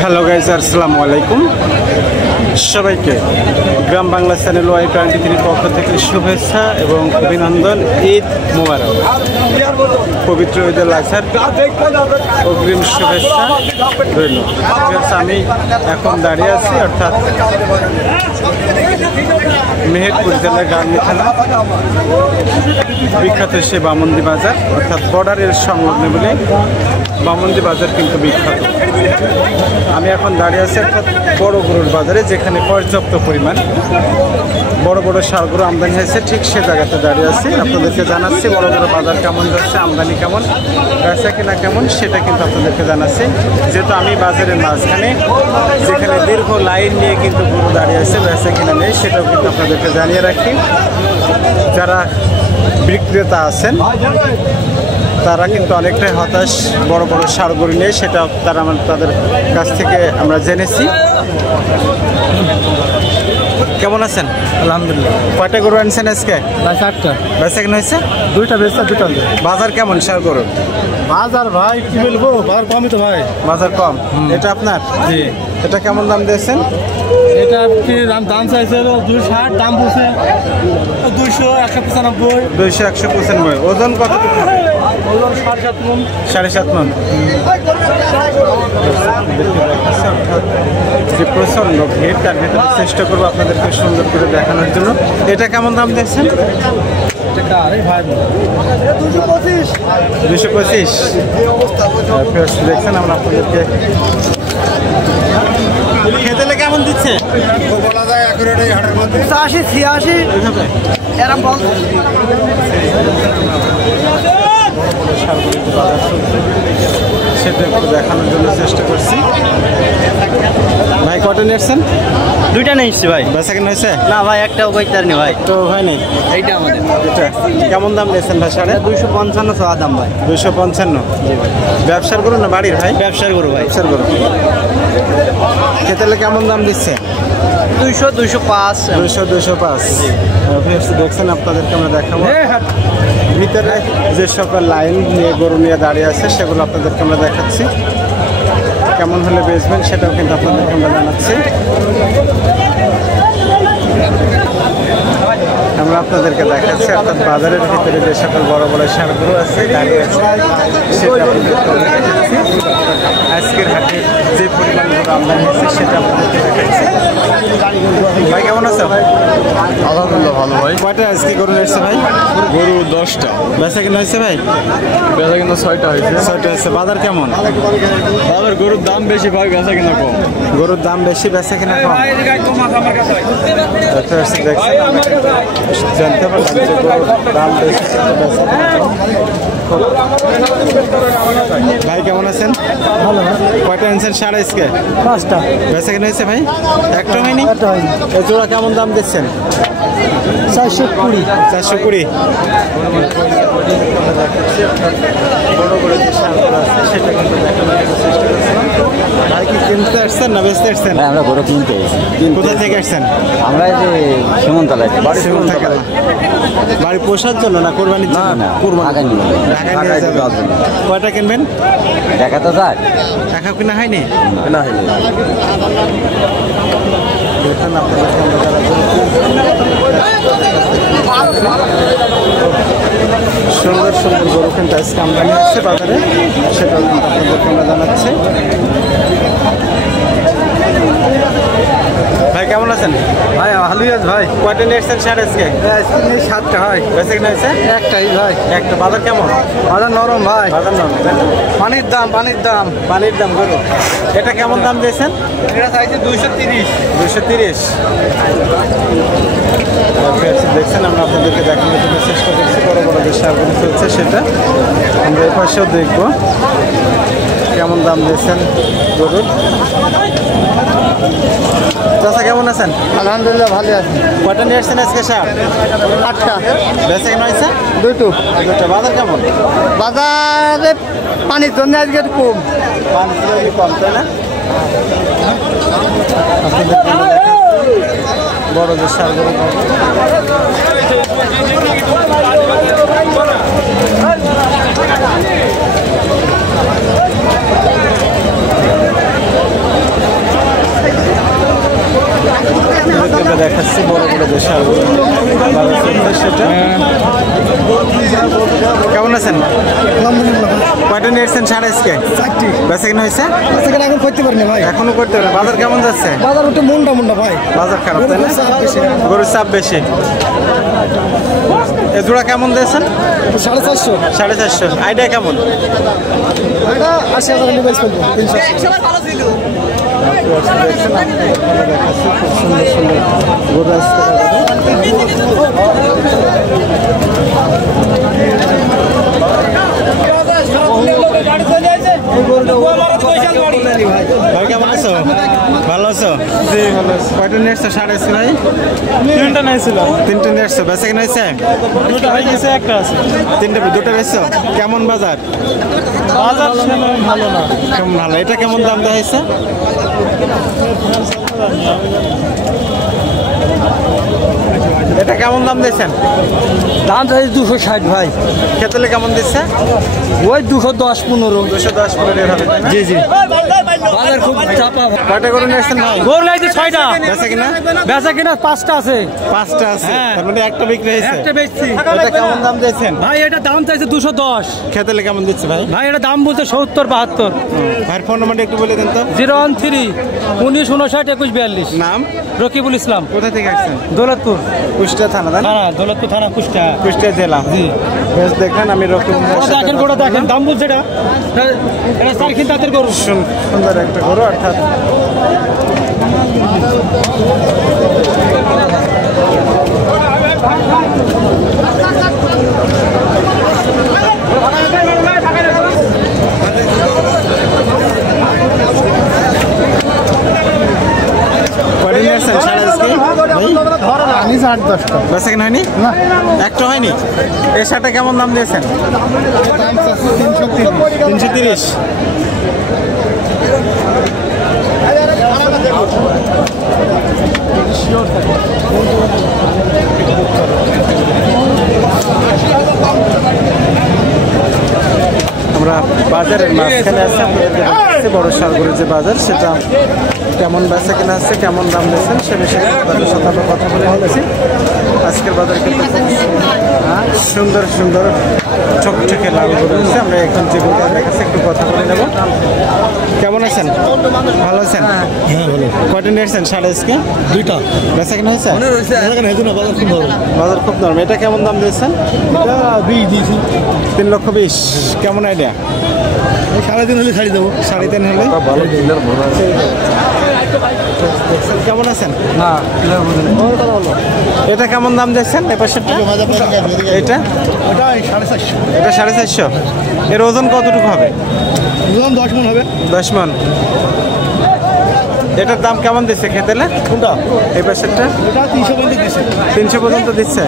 Hello guys, আসসালামু আলাইকুম। সবাইকে গ্রাম বাংলা চ্যানেল Y23 পক্ষ থেকে শুভেচ্ছা এবং অভিনন্দন। ঈদ মোবারক। পবিত্র ঈদুল আজহার অগ্রিম শুভেচ্ছা রইল। আমি এখন দাঁড়িয়ে আছি, অর্থাৎ মেহেরপুর জেলার গাংনী থানা বিখ্যাত সে বামন্দি বাজার, অর্থাৎ বর্ডারের সংলগ্ন বলে বামন্দি বাজার কিন্তু বিখ্যাত। আমি এখন দাঁড়িয়ে আছি অর্থাৎ বড় গরুর বাজারে, যেখানে পর্যাপ্ত পরিমাণ বড় বড় ষাঁড় গরু আমদানি হয়েছে, ঠিক সে জায়গাতে দাঁড়িয়ে আছি। আপনাদেরকে জানাচ্ছি বড় বড় বাজার কেমন যাচ্ছে, আমদানি কেমন, বেচা কেনা কেমন, সেটা কিন্তু আপনাদেরকে জানাচ্ছি। যেহেতু আমি বাজারের মাঝখানে, যেখানে দীর্ঘ লাইন নিয়ে কিন্তু গরু দাঁড়িয়ে আছে, বেচা কেনা নেই, সেটাও কিন্তু আপনাদেরকে জানিয়ে রাখি। যারা বিক্রেতা আছেন তারা কিন্তু অনেকটাই হতাশ বড় বড় ষাঁড় গরু নিয়ে, সেটা তাদের কাছ থেকে আমরা জেনেছি। কেমন আছেন? আলহামদুলিল্লাহ। কয়টা গরু আনছেন আজকে? ভাই 4টা। বেচা কেনা হয়েছে? 2টা বেচা 2টা। বাজার কেমন ষাঁড় গরু? বাজার ভাই কি বলবো, বাজার কমই তো ভাই। বাজার কম। এটা আপনার? জি। এটা কেমন দাম দিয়েছেন? এটা কি দাম চাইছে 260, দাম বলছে 200, 195। 200, 195। ওজন কতটুকু? ওজন 7.5 মণ। 7.5 মণ। যে প্রচন্ড ভিড়, তার ভিতরে চেষ্টা করবো আপনাদেরকে সুন্দর করে দেখানোর জন্য। এটা কেমন দাম দিয়েছেন? 225। দেখছেন, আমরা আপনাদেরকে খেতে কেমন দিচ্ছে? বলা যায় 80, 86 এরকম বল। সেটা একটু দেখানোর জন্য চেষ্টা করছি। ভাই কটা নিয়েছেন? 2টা নিয়েছি ভাই। বেচা কেনা হয়েছে? না ভাই, একটাও কইতার নি ভাই। তো হয়নি। এইটা আমাদের। এটা কেমন দাম নিয়েছেন ভাই? 255 চাওয়া দাম ভাই। 255। ব্যবসার গরু না বাড়ির ভাই? ব্যবসার গরু ভাই। ব্যবসার গরু। খেতে কেমন দাম দিচ্ছে? 200, 205। 200, 205। দেখছেন, আপনাদেরকে আমরা দেখাবো। ভিতরে যে সকল লাইন নিয়ে গরু নিয়ে দাঁড়িয়ে আছে, সেগুলো আপনাদেরকে আমরা দেখাচ্ছি। কেমন হলে বেচবেন সেটাও কিন্তু আপনাদেরকে আমরা জানাচ্ছি। আমরা আপনাদেরকে দেখাচ্ছি অর্থাৎ বাজারের ভিতরে যে সকল বড় বড় ষাঁড়গুলো আছে দাঁড়িয়ে আছে, সেটা আপনাদেরকে আমরা দেখাচ্ছি। আজকের হাটে যে পরিমাণ গরু আমদানি হয়েছে সেটা আপনাদেরকে দেখাচ্ছি। ভাই কেমন আছো? আলহামদুলিল্লাহ ভালো ভাই। কয়টা আজকে গরু নিয়েছে ভাই? গরু 10টা। বেচা কেনা হয়েছে ভাই? বেচা কিন্তু 6টা হয়েছে। 6টা হয়েছে। বাজার কেমন? বাজার গরুর দাম বেশি ভাই, বেচা কিনা কম। গরুর দাম বেশি, বেচা কেনা কম। জানতে পারলাম যে গরুর দাম বেশি, বেচা কেনা কম। ভাই কেমন আছেন? ভালো। কয়টা আনছেন ষাঁড় আজকে? 5টা। বেচা কেনা হয়েছে ভাই? একটা হয়নি। এই জোড়া কেমন দাম দিচ্ছেন? 420। 420। বড় বড় যে ষাঁড়গুলো আছে সেটা কিন্তু দেখানোর চেষ্টা করছিলাম। ভাই কি কিনতে আসছেন না বেচতে আসছেন? আমরা গরু কিনতে এসেছি। কোথা থেকে আসছেন? আমরা এই যে সীমন্তলায় বাড়ি পোষার জন্য না কোরবানির জন্য? না, কোরবানি নিয়ে ঢাকায় নিয়ে যাবেন। কয়টা কিনবেন? দেখা তো যায় একা কিনা হয়নি? না হয়নি। দেখুন আপনাদেরকে আমরা যারা সুন্দর সুন্দর গরু কিন্তু আজকে আমদানি হচ্ছে বাজারে, সেটাও কিন্তু আপনাদেরকে আমরা জানাচ্ছি। ভাই কেমন আছেন? ভাই ভালোই আছে ভাই। কয়টা নিয়ে এসছেন ষাঁড় আজকে? 7টা ভাই। বেচা কিনা হয়েছে? একটাই ভাই। একটা। বাজার কেমন? বাজার নরম ভাই। বাজার নরম। পানির দাম পানির দাম গরু। এটা কেমন দাম দিয়েছেন? এটা চাইছে 230। 230। দেখছেন, আমরা আপনাদেরকে দেখানোর জন্য চেষ্টা করছি বড় বড় যে ষাঁড়গুলো চলছে সেটা। আমরা এই পাশেও দেখবো কেমন দাম দিয়েছেন গরুর। চাচা কেমন আছেন? আলহামদুলিল্লাহ ভালো আছে। কয়টা নিয়ে আসছেন আজকে ষাঁড়? 8টা। বেচা কেনা হয়েছে? 2টো। বাজার কেমন? বাজারে পানির জন্য আজকে কম। পানি কম, তাই না? আপনাদের বড় যে ষাঁড়গুলো আছেন? কয়টা নিয়ে এসছেন সার আজকে? বেচা কিনা হয়েছে? এখন করতে পারি না ভাই, এখনো করতে পারে। বাজার কেমন যাচ্ছে? বাজার একটু মুন্ডা ভাই, বাজার খারাপ তাই না? গরুর চাপ বেশি। এ জোড়া কেমন দিয়েছেন? 450। 450। আইডিয়া কেমন? 80,000 নিবেশ করবো। গরু আসছে ভাই, কেমন আছো? ভালো আছো? জি ভালো আছো। কয়টা নিয়ে এসছো সার আজকে ভাই? 3টা নিয়েছিল, 3টে নিয়ে এসছো। বেচা কিনা হয়েছে? 2টা হয়ে গেছে, একটা আছে। 2টা বেচছো। কেমন বাজার? বাজার ভালো না। কেমন ভালো? এটা কেমন দাম দেওয়া হয়েছে? এটা কেমন দাম দিচ্ছেন? দাম চাইছে 260 ভাই, খেতেলে কেমন দিচ্ছে? ওই 210-15। 210-15 হবে তাই না? জি জি, বাজার খুব চাপা। কয়টা গরু নিয়ে এসছেন ভাই? গরু লাগছে 6টা, বেচা কিনা? বেচা কিনা 5টা আছে। 5টা আছে, হ্যাঁ। তার মধ্যে একটা বিক্রি হয়েছে। একটা বেচছি এটা কেমন দাম দিয়েছেন? ভাই, এটা দাম চাইছে 210। খেতেলে কেমন দিচ্ছে ভাই? ভাই, এটা দাম বলতে 70-72। ভাইয়ের ফোন নাম্বারটা একটু বলে দেন তো। 013-1959-2142। নাম? রকিবুল ইসলাম, কোথা থেকে আসছেন? দৌলতপুর কুষ্টিয়া থানা তাই না? থানা, দৌলতপুর থানা, কুষ্টিয়া। কুষ্টিয়া জেলা। জি, বেশ, দেখেন আমি রকম দেখেন গোটা দেখেন, দাম বলছে এটা 4 দাঁতের গরু। সুন্দর একটা গরু। অর্থাৎ কয়টা নিয়ে আসছেন সার আজকে? আমি 8-10টা। বেচা কিনা হয়নি? একটা হয়নি। এই শার্টটা কেমন দাম দিয়েছেন? 330। আমরা বাজারের মাঝখানে আছে, আপনাদেরকে দেখাচ্ছি বড় সারগরের যে বাজার, সেটা কেমন বেচা কিনা আছে, কেমন দাম দিয়েছেন সে বিষয়ে তাদের সাথে আমরা কথা বলে নিচ্ছি। আজকের বাজার কিন্তু সুন্দর সুন্দর চকচকে লাল গরু আছে। আমরা এখন যে গরুটা দেখাচ্ছি একটু কথা বলে নেব। কেমন আছেন? ভালো আছেন? হ্যাঁ ভালো। কয়টা নিয়ে এসছেন সাড়ে আজকে? 2টা। বেচা কিনা হয়েছে? বাজার খুব ভালো। বাজার খুব নরম। এটা কেমন দাম দিয়েছেন? এটা 20 দিয়েছি। 3,20,000। কেমন আইডিয়া? 3.5 হলে ছাড়ি দেবো। 3.5 হলে? কেমন আছেন? না, এটা কেমন দাম দিচ্ছেন? এই পাশেরটা? এটা? ওটা 450। এটা 450। এর ওজন কতটুকু হবে? ওজন 10 মণ হবে। 10 মণ। এটার দাম কেমন দিচ্ছে খেতেলে? কোনটা? এই পাশেরটা? এটা 300 পর্যন্ত দিচ্ছে। 300 পর্যন্ত দিচ্ছে।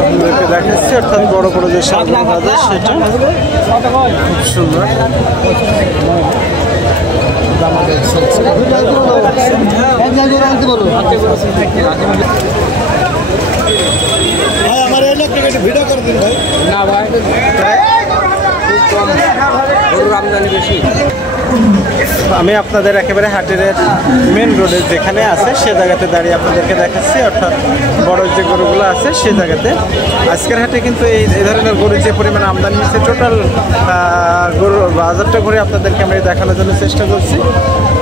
আপনাদেরকে দেখাচ্ছি, অর্থাৎ বড় বড় যে সামনের বাজার সেটা খুব সুন্দর। আমার এই লোকটাকে একটু ভিডিও করে দিন ভাই। না ভাই, গরুর আমদানি বেশি। আমি আপনাদের একেবারে হাটের মেন রোডের যেখানে আছে সে জায়গাতে দাঁড়িয়ে আপনাদেরকে দেখাচ্ছি, অর্থাৎ বড় যে গরুগুলো আছে সে জায়গাতে। আজকের হাটে কিন্তু এই ধরনের গরুর যে পরিমাণ আমদানি হচ্ছে, টোটাল গরুর বাজারটা ঘুরে আপনাদেরকে আমি দেখানোর জন্য চেষ্টা করছি।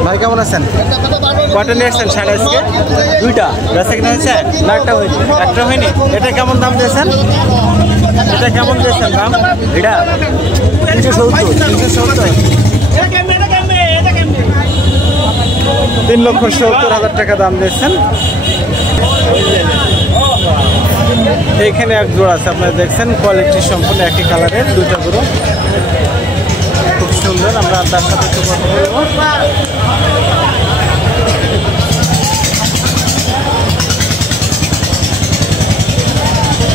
ভাই কেমন আছেন? কয়টা নিয়ে আসছেন সাড়ে আজকে? 2টা। বেচা কিনা হয়েছে? না, একটা হয়নি। একটা হয়নি। এটা কেমন দাম দিয়েছেন? এটা কেমন দিয়েছেন দাম? এটা 370। 3,70,000 টাকা দাম দিয়েছেন। এইখানে এক জোড়া আছে, আপনারা দেখছেন, কোয়ালিটি সম্পূর্ণ একই কালারের 2টা গরু, খুব সুন্দর। আমরা তার সাথে একটু কথা বলবো।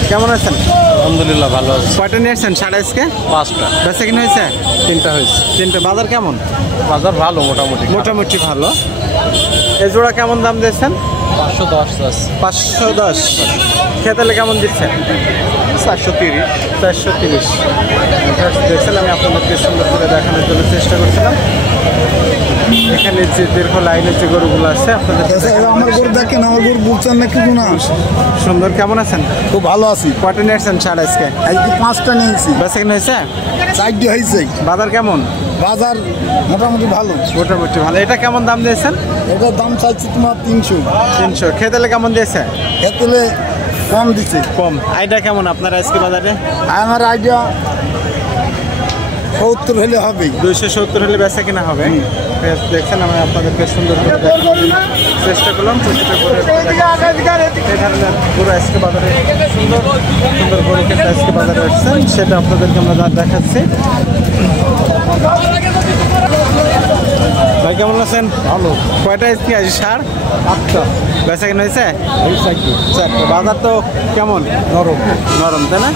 কেমন আছেন? আলহামদুলিল্লাহ ভালো আছে। কয়টা নিয়ে আসছেন সাড়ে আজকে? 5টা। বেচা কিনা হয়েছে? 3টা হয়েছে। 3টে। বাজার কেমন? বাজার ভালো মোটামুটি। মোটামুটি ভালো। এই জোড়া কেমন দাম দিয়েছেন? 510 আছে। 510। খেতালে কেমন দিচ্ছে? 430। 430। দেখছেন, আমি আপনাদেরকে সুন্দর করে দেখানোর জন্য চেষ্টা করছিলাম। এখানে যে দীর্ঘ লাইনের যে গরুগুলো আছে আপনাদের আমার গরু দেখেন, আমার গরু বুঝছেন নাকি না? সুন্দর। কেমন আছেন? খুব ভালো আছি। কয়টা নিয়েছেন ছাড় আজকে? আজকে 5টা নিয়েছি, বেচা কিনা হয়েছে? 4টি হয়েছে। বাজার কেমন? বাজার মোটামুটি ভালো। মোটামুটি ভালো। এটা কেমন দাম দিয়েছেন? এটার দাম চাইছি তোমার 300। 300। খেতেলে কেমন দিয়েছে? এতলে কম দিচ্ছে। কম। আইডিয়া কেমন আপনার আজকে বাজারে? আমার আইডিয়া 70 হলে হবে। 270 হলে বেচা কিনা হবে। দেখছেন, আমি আপনাদেরকে সুন্দর করে দেখানোর জন্য চেষ্টা করলাম। প্রতিটা করে এই ধরনের গরু আজকে বাজারে সুন্দর সুন্দর গরু কিন্তু আজকে বাজারে আসছেন, সেটা আপনাদেরকে আমরা দেখাচ্ছি। ভাই কেমন আছেন? ভালো। কয়টা আজকে আছে সার? 8টা। বেচা কিনা হয়েছে? 4টা। বাজার তো কেমন? নরম। নরম, তাই না?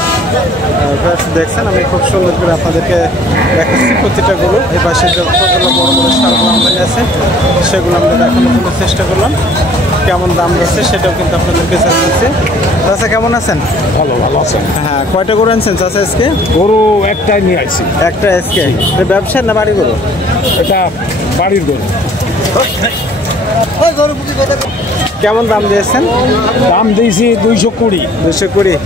দেখছেন, আমি খুব সুন্দর করে আপনাদেরকে দেখাচ্ছি প্রতিটা গরু। এই পাশে যতগুলো বড় বড় সারগুলো আমদানি আছে সেগুলো আমরা দেখানোর জন্য চেষ্টা করলাম। কেমন দাম যাচ্ছে সেটাও কিন্তু আপনাদেরকে জানাচ্ছি। চাচা কেমন আছেন? ভালো আছেন। হ্যাঁ, কয়টা গরু আনছেন চাচা আজকে? গরু একটাই নিয়ে আসছি। একটা আজকে। ব্যবসার না বাড়ি গরু? এটা বাড়ির গরু। কেমন দাম দিয়েছেন? দাম দিয়েছি 220। 220।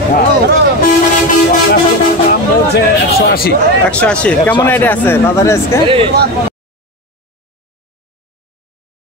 দাম বলছে 180। 180। কেমন আইডিয়া আছে বাজারে আজকে?